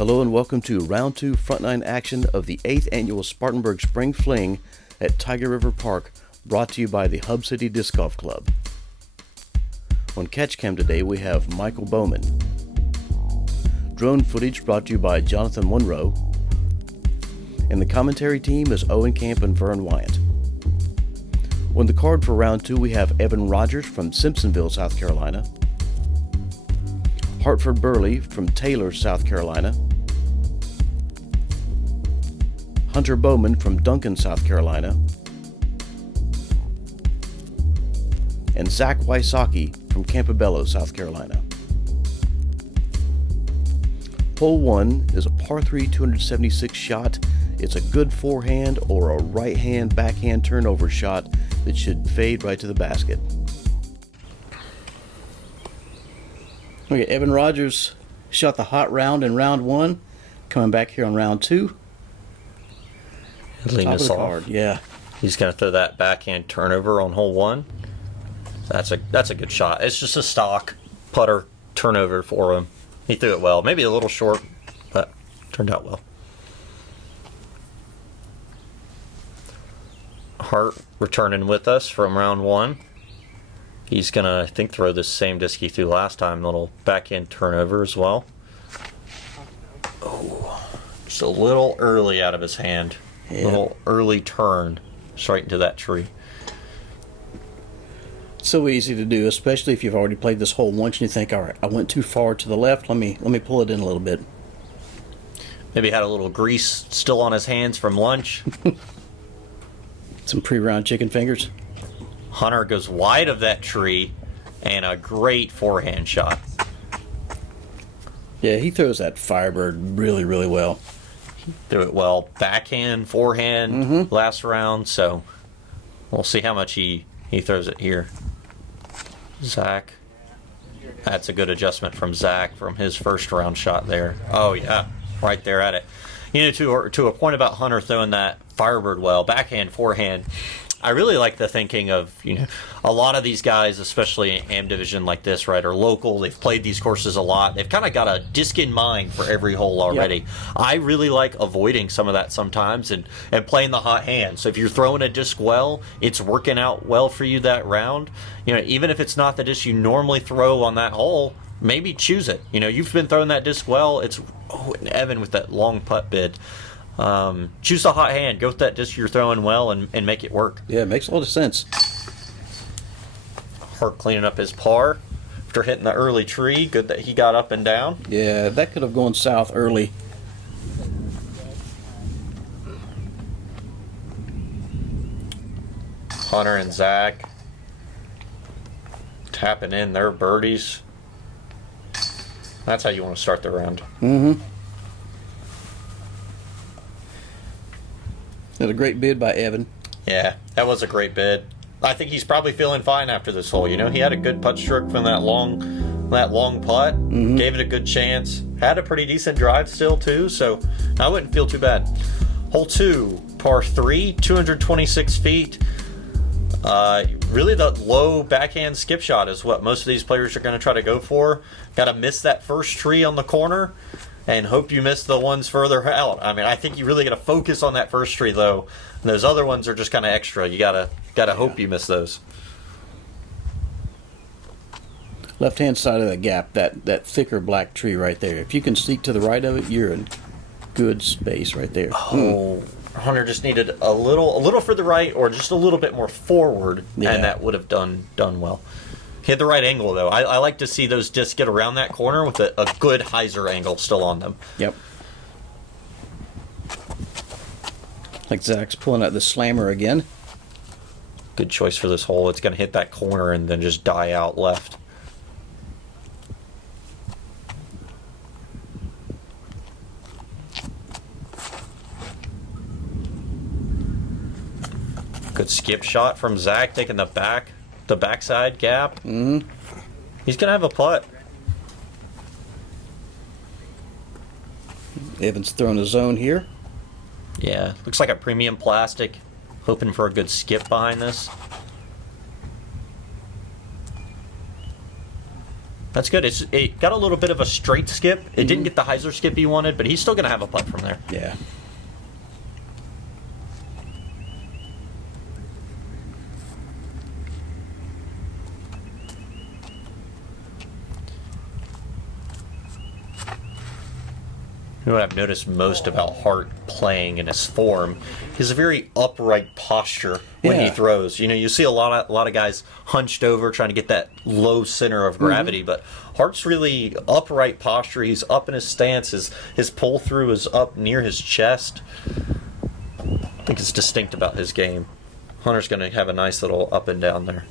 Hello and welcome to round 2 front 9 action of the 8th Annual Spartanburg Spring Fling at Tyger River Park, brought to you by the Hub City Disc Golf Club. On catch cam today we have Michael Bowman. Drone footage brought to you by Jonathan Monroe. And the commentary team is Owen and Vern Weygandt. On the card for round 2 we have Evan Rogers from Simpsonville, South Carolina. Hartford Berley from Taylor, South Carolina. Hunter Bowman from Duncan, South Carolina. And Zack Wysocki from Campobello, South Carolina. Hole 1 is a par 3 276 shot. It's a good forehand or a right hand backhand turnover shot that should fade right to the basket. Okay, Evan Rogers shot the hot round in round 1, coming back here on round 2. Lean us off. Yeah. He's going to throw that backhand turnover on hole 1. That's a good shot. It's just a stock putter turnover for him. He threw it well. Maybe a little short, but turned out well. Hart returning with us from round 1. He's going to, I think, throw the same disc he threw last time. A little backhand turnover as well. Oh, just a little early out of his hand. Yeah. Little early turn straight into that tree. So easy to do, especially if you've already played this hole once and you think, all right, I went too far to the left. Let me pull it in a little bit. Maybe had a little grease still on his hands from lunch. Some pre-round chicken fingers. Hunter goes wide of that tree, and a great forehand shot. Yeah, he throws that Firebird really, really well. He threw it well. Backhand, forehand last round, so we'll see how much he throws it here. Zack. That's a good adjustment from Zack from his first round shot there. Oh, yeah, right there at it. You know, to a point about Hunter throwing that Firebird well, backhand, forehand, I really like the thinking of, you know, a lot of these guys, especially in AM division like this, right, are local. They've played these courses a lot. They've kind of got a disc in mind for every hole already. Yep. I really like avoiding some of that sometimes and playing the hot hand. So if you're throwing a disc well, it's working out well for you that round. You know, even if it's not the disc you normally throw on that hole, maybe choose it. You know, you've been throwing that disc well. It's, and Evan with that long putt bid. Choose a hot hand. Go with that disc you're throwing well and make it work. Yeah, it makes a lot of sense. Hart cleaning up his par after hitting the early tree. Good that he got up and down. Yeah, that could have gone south early. Hunter and Zack tapping in their birdies. That's how you want to start the round. That's a great bid by Evan. Yeah, that was a great bid. I think he's probably feeling fine after this hole. You know, he had a good putt stroke from that long putt. Gave it a good chance. Had a pretty decent drive still too, so I wouldn't feel too bad. Hole 2, par 3, 226 feet. Really the low backhand skip shot is what most of these players are going to try to go for. Got to miss that first tree on the corner and hope you miss the ones further out. I mean, I think you really got to focus on that first tree though. And those other ones are just kind of extra. You gotta hope you miss those. Left hand side of the gap, that thicker black tree right there. If you can sneak to the right of it, you're in good space right there. Oh, Hunter just needed a little further right or just a little bit more forward, yeah. And that would have done well. He had the right angle though. I like to see those discs get around that corner with a good hyzer angle still on them. Yep. Like Zack's pulling out the slammer again. Good choice for this hole. It's going to hit that corner and then just die out left. Good skip shot from Zack, taking the backside gap. He's going to have a putt. Evan's throwing a zone here. Yeah, looks like a premium plastic. Hoping for a good skip behind this. That's good. It got a little bit of a straight skip. It didn't get the hyzer skip he wanted, but he's still going to have a putt from there. Yeah. You know what I've noticed most about Hart playing in his form is a very upright posture when he throws. You know, you see a lot of guys hunched over trying to get that low center of gravity, but Hart's really upright posture. He's up in his stance. His pull through is up near his chest. I think it's distinct about his game. Hunter's going to have a nice little up and down there.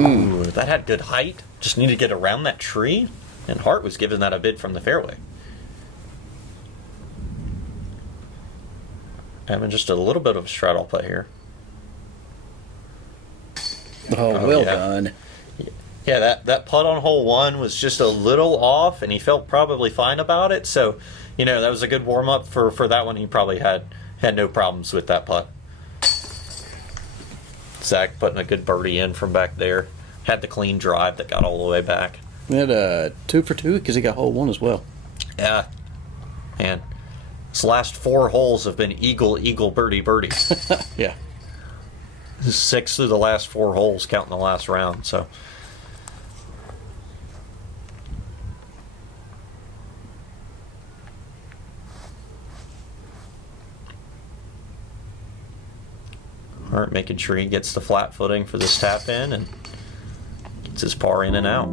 Ooh, that had good height. Just needed to get around that tree, and Hart was giving that a bid from the fairway. Having just a little bit of a straddle putt here. Oh, well done. Yeah, that putt on hole 1 was just a little off, and he felt probably fine about it. So, you know, that was a good warm up for that one. He probably had no problems with that putt. Zack putting a good birdie in from back there. Had the clean drive that got all the way back. We had a 2 for 2 because he got hole 1 as well. Yeah. And his last 4 holes have been eagle, birdie, birdie. Yeah. 6 through the last 4 holes, counting the last round. So. Hart making sure he gets the flat footing for this tap in and gets his par in and out.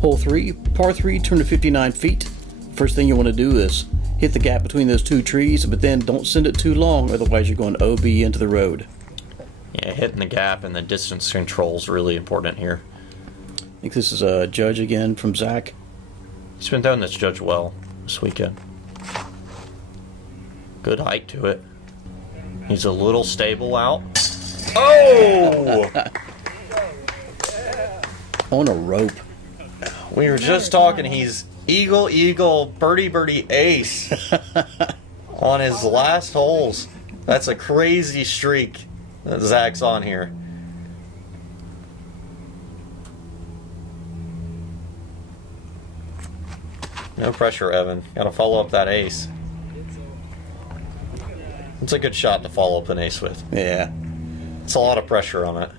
Hole 3, par 3, turn to 59 feet. First thing you want to do is hit the gap between those 2 trees, but then don't send it too long, otherwise you're going OB into the road. Yeah, hitting the gap and the distance control is really important here. I think this is a judge again from Zack. He's been doing this judge well this weekend. Good height to it. He's a little stable out. Oh! On a rope. We were just talking, he's eagle, birdie, ace on his last holes. That's a crazy streak that Zack's on here. No pressure, Evan. Gotta follow up that ace. It's a good shot to follow up an ace with. Yeah. It's a lot of pressure on it.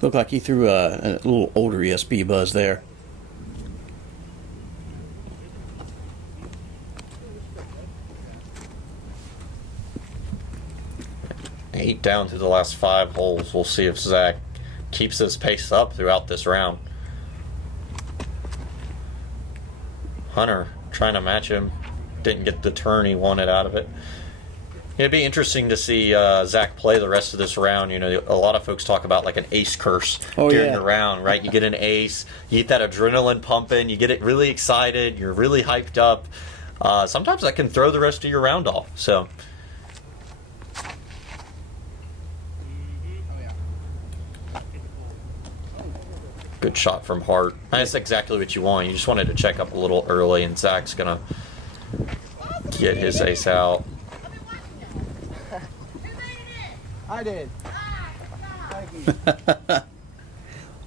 Looked like he threw a little older ESP Buzz there. Eight down through the last 5 holes. We'll see if Zack keeps his pace up throughout this round. Hunter trying to match him. Didn't get the turn he wanted out of it. It'd be interesting to see Zack play the rest of this round. You know, a lot of folks talk about like an ace curse during the round, right? You get an ace, you get that adrenaline pumping, you get it really excited, you're really hyped up. Sometimes that can throw the rest of your round off. So. Good shot from Hart. That's exactly what you want. You just wanted to check up a little early, and Zack's gonna get his ace out. I did.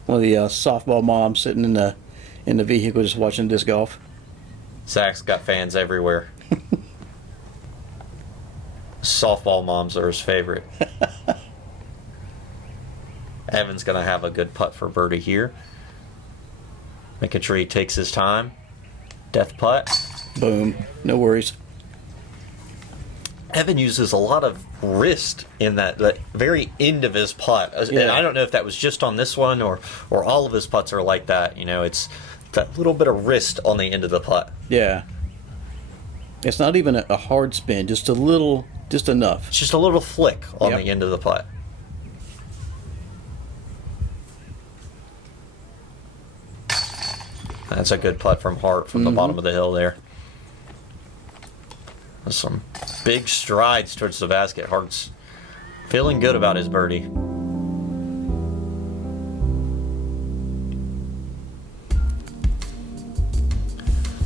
One of the softball moms sitting in the vehicle just watching disc golf. Zack's got fans everywhere. Softball moms are his favorite. Evan's going to have a good putt for birdie here. Making sure he takes his time. Death putt. Boom. No worries. Evan uses a lot of wrist in that very end of his putt. And I don't know if that was just on this one or all of his putts are like that. You know, it's that little bit of wrist on the end of the putt. Yeah. It's not even a hard spin, just a little, just enough. It's just a little flick on the end of the putt. That's a good putt from Hart from the bottom of the hill there. There's some big strides towards the basket. Hart's feeling good about his birdie.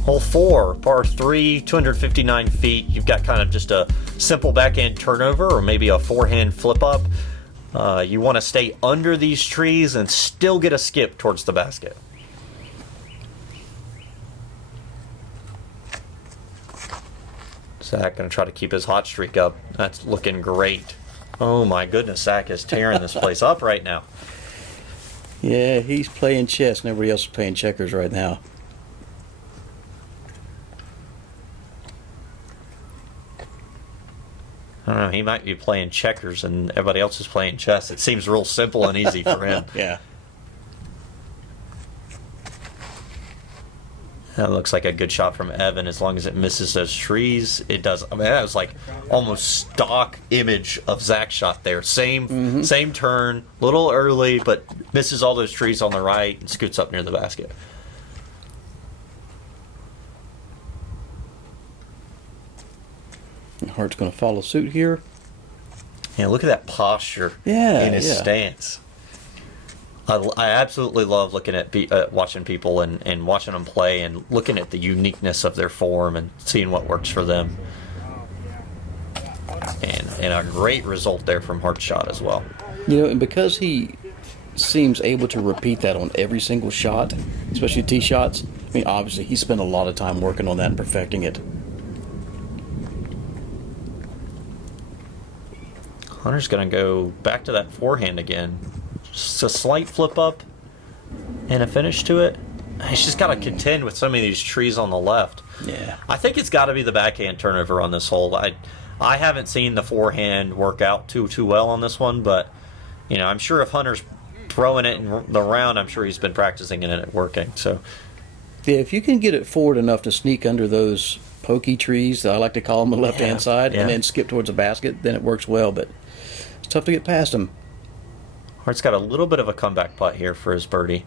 Hole 4, par 3, 259 feet. You've got kind of just a simple backhand turnover or maybe a forehand flip up. You want to stay under these trees and still get a skip towards the basket. Zack going to try to keep his hot streak up. That's looking great. Oh my goodness, Zack is tearing this place up right now. Yeah, he's playing chess and everybody else is playing checkers right now. I don't know, he might be playing checkers and everybody else is playing chess. It seems real simple and easy for him. Yeah. That looks like a good shot from Evan as long as it misses those trees. It does. I mean, that was like almost stock image of Zack's shot there. Same turn, little early, but misses all those trees on the right and scoots up near the basket. Hart's going to follow suit here. Yeah, look at that posture Yeah, in his yeah. stance. I absolutely love looking at watching people and watching them play and looking at the uniqueness of their form and seeing what works for them. And a great result there from Hart's shot as well. You know, and because he seems able to repeat that on every single shot, especially tee shots, I mean, obviously he spent a lot of time working on that and perfecting it. Hunter's going to go back to that forehand again. Just a slight flip up and a finish to it. He's just got to contend with some of these trees on the left. Yeah. I think it's got to be the backhand turnover on this hole. I haven't seen the forehand work out too well on this one, but you know, I'm sure if Hunter's throwing it in the round, I'm sure he's been practicing it and it working. So Yeah, if you can get it forward enough to sneak under those pokey trees, that I like to call them, the left-hand side, yeah. and then skip towards the basket, then it works well, but it's tough to get past them. Hart's got a little bit of a comeback putt here for his birdie.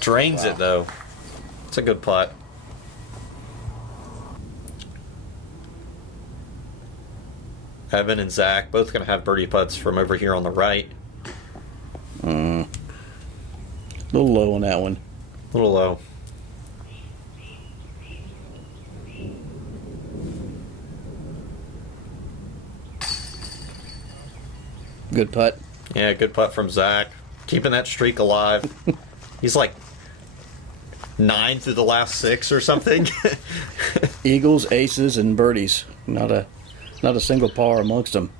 Drains it though. It's a good putt. Evan and Zack both going to have birdie putts from over here on the right. A little low on that one. A little low. Good putt. Yeah, good putt from Zack. Keeping that streak alive. He's like 9 through the last 6 or something. Eagles, aces, and birdies. Not a single par amongst them.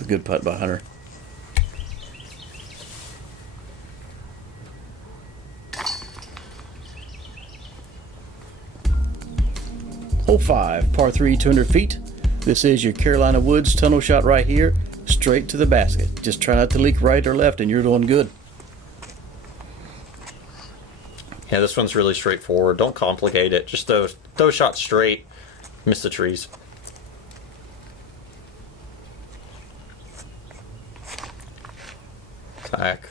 A good putt by Hunter. Hole 5, par 3, 200 feet. This is your Carolina Woods tunnel shot right here, straight to the basket. Just try not to leak right or left and you're doing good. Yeah, this one's really straightforward. Don't complicate it. Just throw a shot straight. Miss the trees. Zack.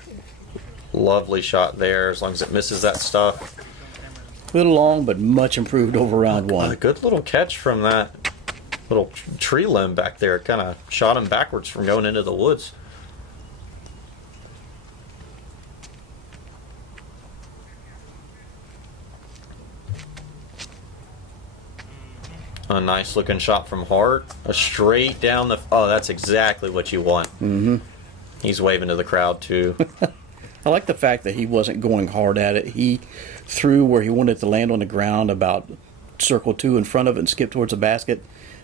Lovely shot there, as long as it misses that stuff. A little long, but much improved over round A one. good little catch from that little tree limb back there. Kind of shot him backwards from going into the woods. A nice looking shot from Hart. A straight down the... Oh, that's exactly what you want. Mm-hmm. He's waving to the crowd, too. I like the fact that he wasn't going hard at it. He threw where he wanted to land on the ground, about circle 2 in front of it and skip towards the basket.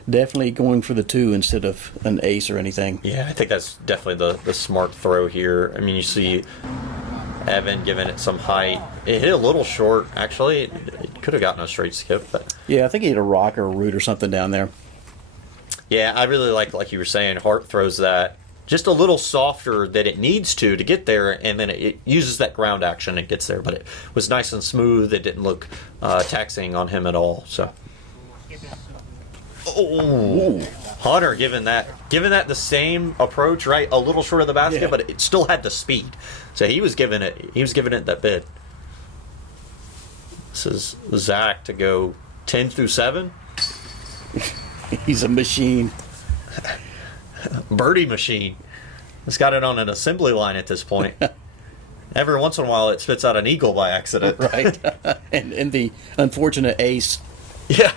Definitely going for the 2 instead of an ace or anything. Yeah, I think that's definitely the smart throw here. I mean, you see Evan giving it some height. It hit a little short, actually. It could have gotten a straight skip, but... Yeah, I think he hit a rock or a root or something down there. Yeah, I really like you were saying, Hart throws that just a little softer than it needs to get there, and then it uses that ground action and gets there. But it was nice and smooth. It didn't look taxing on him at all. So, Hunter giving that the same approach, right? A little short of the basket, Yeah. but it still had the speed. So he was giving it that bid. This is Zack to go 10 through 7. He's a machine. Birdie machine. He's got it on an assembly line at this point. Every once in a while, it spits out an eagle by accident. Right. and the unfortunate ace. Yeah.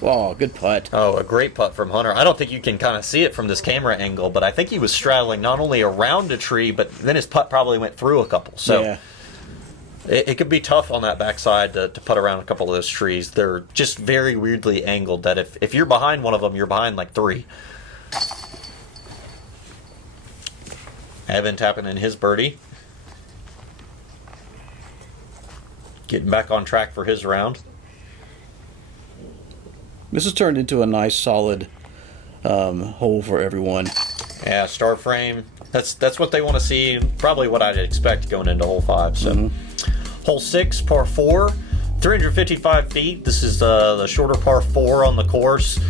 Oh, good putt. Oh, a great putt from Hunter. I don't think you can kind of see it from this camera angle, but I think he was straddling not only around a tree, but then his putt probably went through a couple. So yeah. it could be tough on that backside to putt around a couple of those trees. They're just very weirdly angled that if you're behind one of them, you're behind like 3. Evan tapping in his birdie. Getting back on track for his round. This has turned into a nice, solid hole for everyone. Yeah, star frame. That's what they want to see. Probably what I'd expect going into hole 5. So, hole 6, par 4, 355 feet. This is the shorter par 4 on the course.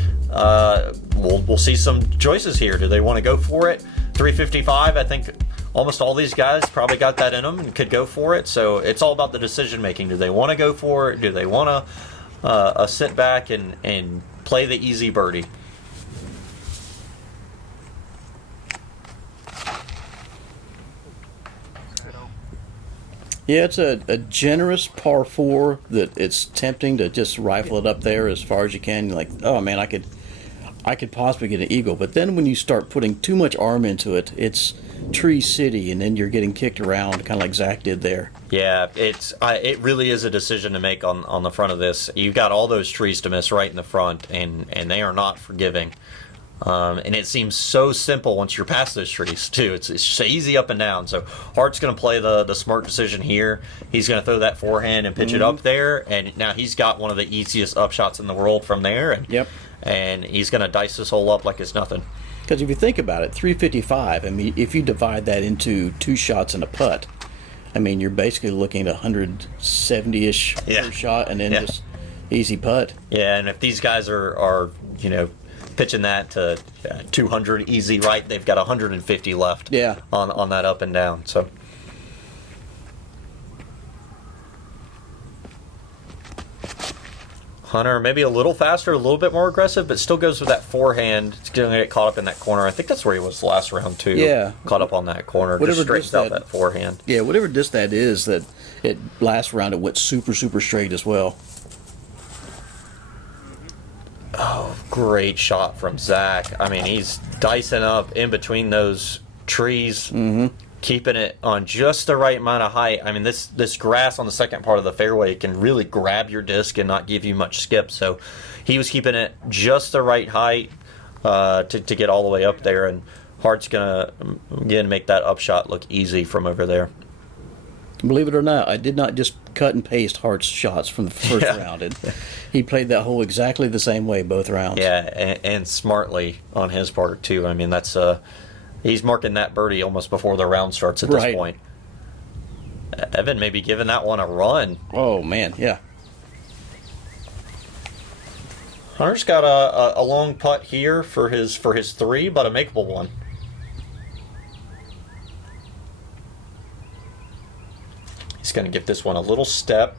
We'll see some choices here. Do they want to go for it? 355. I think almost all these guys probably got that in them and could go for it. So it's all about the decision making. Do they want to go for it? Do they want to sit back and play the easy birdie? Yeah, it's a generous par 4 that it's tempting to just rifle it up there as far as you can. You're like, oh man, I could possibly get an eagle. But then when you start putting too much arm into it, it's tree city, and then you're getting kicked around, kind of like Zack did there. Yeah, it really is a decision to make on the front of this. You've got all those trees to miss right in the front, and they are not forgiving. And it seems so simple once you're past those trees too. It's so easy up and down. So Hart's going to play the smart decision here. He's going to throw that forehand and pitch it up there, and now he's got one of the easiest upshots in the world from there. And, Yep. And he's going to dice this hole up like it's nothing. Because if you think about it, 355, I mean, if you divide that into 2 shots and a putt, I mean, you're basically looking at 170-ish Yeah. per shot, and then Yeah. just easy putt. Yeah, and if these guys are pitching that to 200 easy right, they've got 150 left. Yeah. On that up and down. So. Hunter maybe a little faster, a little bit more aggressive, but still goes with that forehand. It's going to get caught up in that corner. I think that's where he was last round too. Yeah. Caught up on that corner. Whatever just straightens out that- that forehand. Yeah, whatever disc that is, that it last round it went super, super straight as well. Oh, great shot from Zack. I mean, he's dicing up in between those trees, keeping it on just the right amount of height. I mean, this grass on the second part of the fairway can really grab your disc and not give you much skip. So he was keeping it just the right height to get all the way up there. And Hart's going to, again, make that upshot look easy from over there. Believe it or not, I did not just cut and paste Hart's shots from the first Yeah. round. He played that hole exactly the same way both rounds. Yeah, and smartly on his part, too. I mean, that's he's marking that birdie almost before the round starts at this Right. point. Evan may be giving that one a run. Oh, man, yeah. Hunter's got a long putt here for his 3, but a makeable one. He's going to give this one a little step.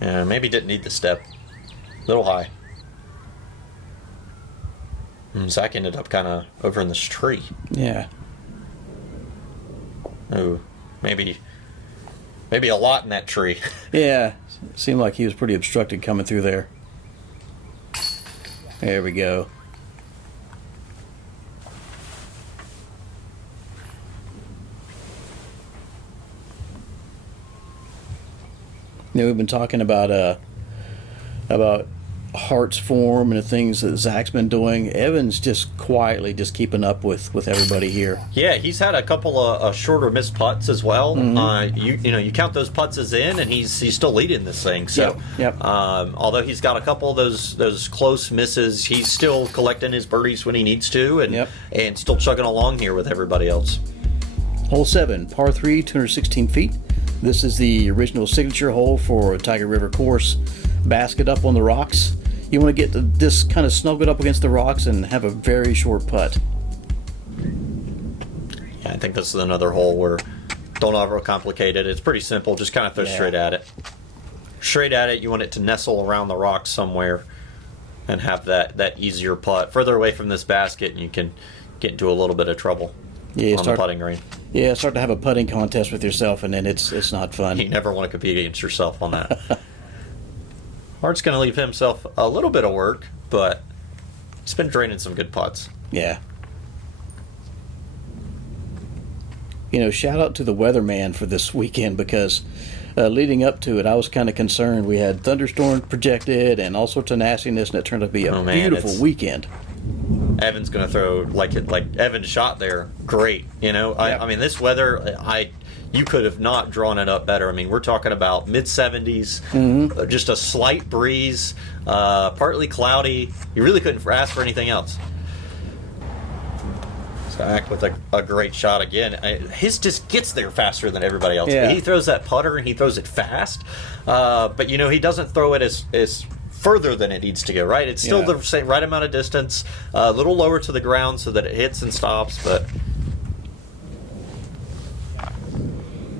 Yeah, maybe didn't need the step. A little high. Zack ended up kind of over in this tree. Yeah. Ooh, maybe a lot in that tree. Yeah, seemed like he was pretty obstructed coming through there. There we go. You know, we've been talking about Hart's form and the things that Zach's been doing. Evan's just quietly just keeping up with everybody here. Yeah, he's had a couple of shorter missed putts as well. You count those putts as in, and he's still leading this thing. So, Yep. although he's got a couple of those close misses, he's still collecting his birdies when he needs to, and still chugging along here with everybody else. Hole 7, par 3, 216 feet. This is the original signature hole for Tyger River course. Basket up on the rocks. You want to get this kind of snuggled up against the rocks and have a very short putt. Yeah, I think this is another hole where don't overcomplicate it. It's pretty simple. Just kind of throw straight at it. straight at it. You want it to nestle around the rocks somewhere and have that easier putt. Further away from this basket, and you can get into a little bit of trouble on the putting green. Yeah, start to have a putting contest with yourself, and then it's not fun. You never want to compete against yourself on that. Hart's going to leave himself a little bit of work, but he's been draining some good putts. Yeah. Shout out to the weatherman for this weekend, because leading up to it, I was kind of concerned. We had thunderstorms projected and all sorts of nastiness, and it turned out to be a beautiful weekend. Evan's going to throw like Evan shot there. Great. I mean, this weather, you could have not drawn it up better. I mean, we're talking about mid-70s, just a slight breeze, partly cloudy. You really couldn't ask for anything else. Zack with a great shot again. His just gets there faster than everybody else. Yeah. He throws that putter and he throws it fast, but he doesn't throw it as further than it needs to go. Right, it's still the same right amount of distance, a little lower to the ground so that it hits and stops. But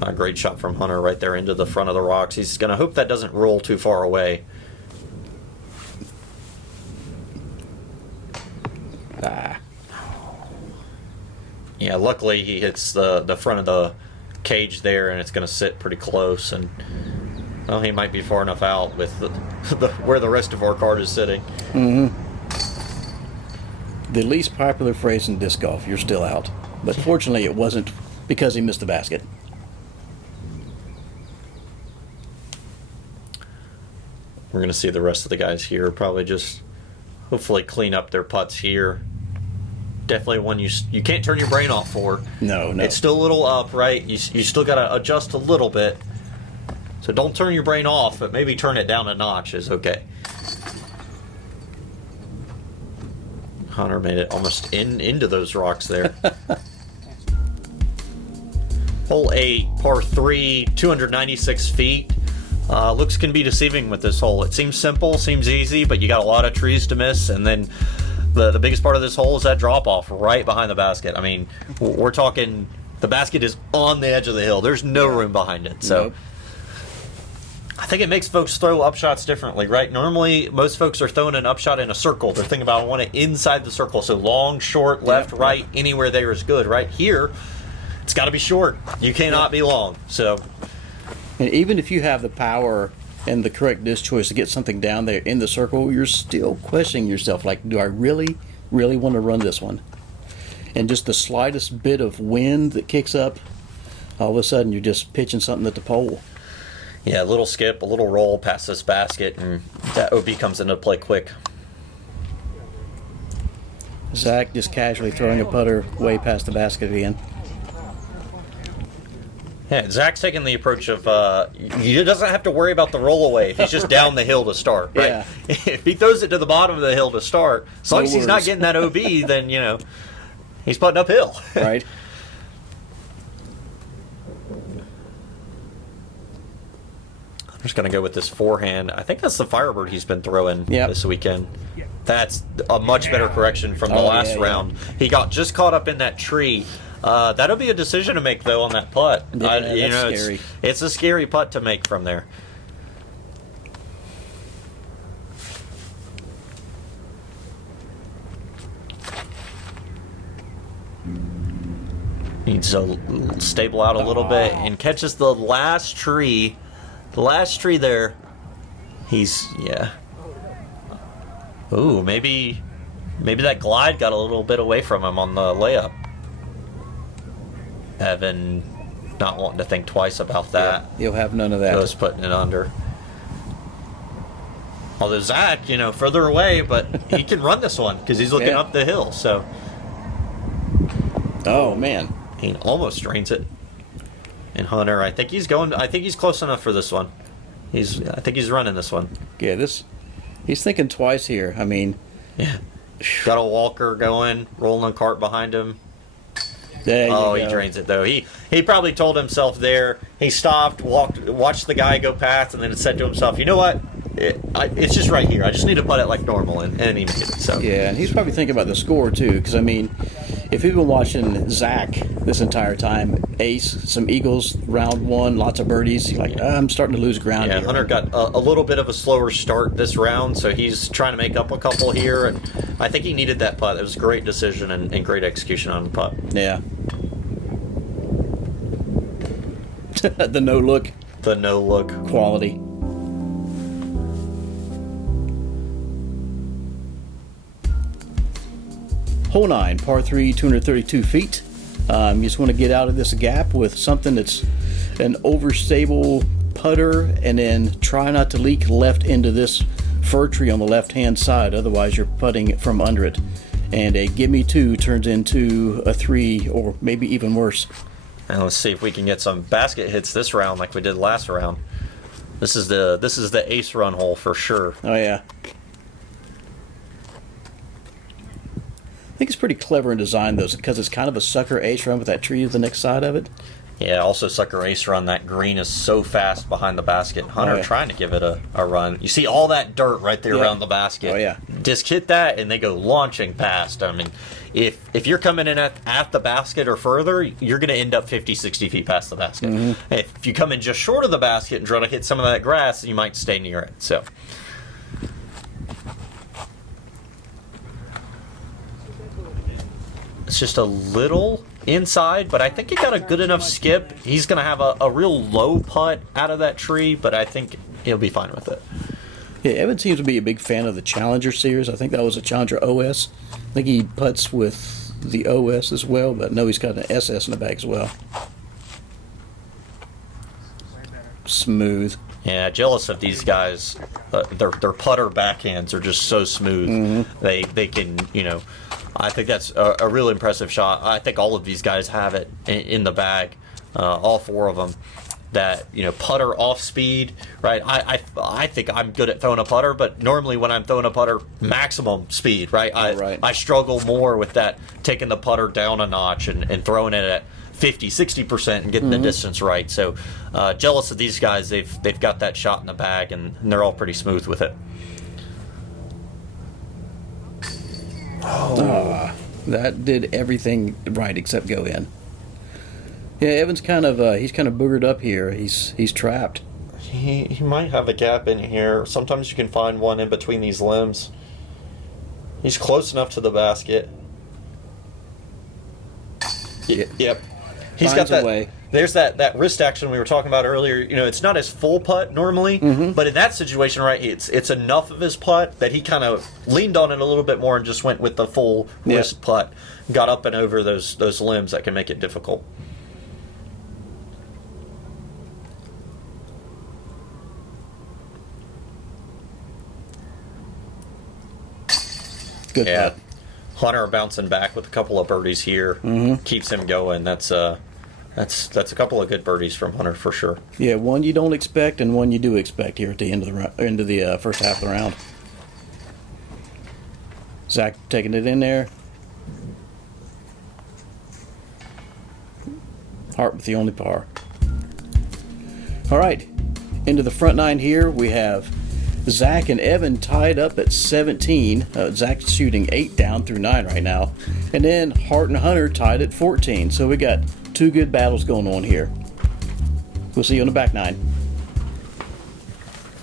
a great shot from Hunter right there into the front of the rocks. He's going to hope that doesn't roll too far away. Yeah, luckily he hits the front of the cage there, and it's going to sit pretty close. And well, he might be far enough out with where the rest of our card is sitting. The least popular phrase in disc golf: "You're still out." But fortunately, it wasn't, because he missed the basket. We're going to see the rest of the guys here probably just hopefully clean up their putts here. Definitely one you can't turn your brain off for. No. It's still a little up, right? You still got to adjust a little bit. So don't turn your brain off, but maybe turn it down a notch is okay. Hunter made it almost into those rocks there. Hole 8, par 3, 296 feet. Looks can be deceiving with this hole. It seems simple, seems easy, but you got a lot of trees to miss, and then the biggest part of this hole is that drop-off right behind the basket. I mean, we're talking the basket is on the edge of the hill. There's no room behind it. So Nope. I think it makes folks throw upshots differently, right? Normally, most folks are throwing an upshot in a circle. They're thinking about, I want it inside the circle. So long, short, left, right, anywhere there is good. Right here, it's got to be short. You cannot be long. So, And even if you have the power and the correct disc choice to get something down there in the circle, you're still questioning yourself, like, do I really want to run this one? And just the slightest bit of wind that kicks up, all of a sudden you're just pitching something at the pole. yeah, a little skip, a little roll past this basket, and that OB comes into play quick. Zack just casually throwing a putter way past the basket again. Yeah, Zack's taking the approach of he doesn't have to worry about the roll away if he's just down the hill to start, right? Yeah. If he throws it to the bottom of the hill to start, as long as he's not worries. getting that OB, then, he's putting uphill. Right? I'm just going to go with this forehand. I think that's the Firebird he's been throwing this weekend. That's a much better correction from the last round. He got just caught up in that tree. That'll be a decision to make, though, on that putt. Yeah, that's scary. It's a scary putt to make from there. Needs to stable out a little bit and catches the last tree. The last tree there. Ooh, maybe that glide got a little bit away from him on the layup. Evan not wanting to think twice about that. Yeah, he'll have none of that. Goes putting it under. Although Zack, further away, but he can run this one because he's looking up the hill. So, oh man, he almost drains it. And Hunter, I think he's close enough for this one. I think he's running this one. Yeah, he's thinking twice here. I mean, yeah, got a walker going, rolling a cart behind him. there you go. He drains it though. He probably told himself there. He stopped, watched the guy go past, and then said to himself, "You know what? It's just right here. I just need to putt it like normal," and he made it. So Yeah, and he's probably thinking about the score too, because I mean, if you've been watching Zack this entire time, ace, some eagles, round one, lots of birdies, you're like, I'm starting to lose ground Yeah, here. Hunter got a little bit of a slower start this round, so he's trying to make up a couple here, and I think he needed that putt. It was a great decision and great execution on the putt. Yeah. The no look The no look. quality. Hole 9, par 3, 232 feet. You just want to get out of this gap with something that's an overstable putter, and then try not to leak left into this fir tree on the left-hand side. Otherwise, you're putting it from under it. And a gimme 2 turns into a 3, or maybe even worse. And let's see if we can get some basket hits this round like we did last round. This is the ace run hole for sure. Oh, yeah. I think it's pretty clever in design, though, because it's kind of a sucker ace run with that tree to the next side of it. Yeah, also sucker ace run. That green is so fast behind the basket. Hunter yeah. trying to give it a run. You see all that dirt right there Yeah. around the basket. Oh, yeah. Just hit that and they go launching past. I mean, if you're coming in at the basket or further, you're going to end up 50, 60 feet past the basket. Mm-hmm. If you come in just short of the basket and try to hit some of that grass, you might stay near it. So. It's just a little inside, but I think he got a good enough skip. He's going to have a real low putt out of that tree, but I think he'll be fine with it. Yeah, Evan seems to be a big fan of the Challenger series. I think that was a Challenger OS. I think he putts with the OS as well, but no, he's got an SS in the bag as well. Smooth. Yeah, jealous of these guys. Their putter backhands are just so smooth. Mm-hmm. They can, I think that's a real impressive shot. I think all of these guys have it in the bag, all four of them. That putter off speed, right? I think I'm good at throwing a putter, but normally when I'm throwing a putter, maximum speed, right? I struggle more with that, taking the putter down a notch and throwing it at 50, 60% and getting the distance right. So jealous of these guys. They've got that shot in the bag and they're all pretty smooth with it. That did everything right except go in. Yeah, Evan's kind of he's kind of boogered up here. He's trapped. He might have a gap in here. Sometimes you can find one in between these limbs. He's close enough to the basket. Yep. He's got that. Way. There's that wrist action we were talking about earlier. It's not his full putt normally, but in that situation, right, it's enough of his putt that he kind of leaned on it a little bit more and just went with the full wrist putt. Got up and over those limbs that can make it difficult. Good putt. Hunter bouncing back with a couple of birdies here keeps him going. That's a couple of good birdies from Hunter for sure. Yeah, one you don't expect and one you do expect here at the end of the first half of the round. Zack taking it in there. Hart with the only par. All right, into the front nine here we have Zack and Evan tied up at 17. Zack's shooting 8 down through 9 right now. And then Hart and Hunter tied at 14. So we got two good battles going on here. We'll see you on the back nine.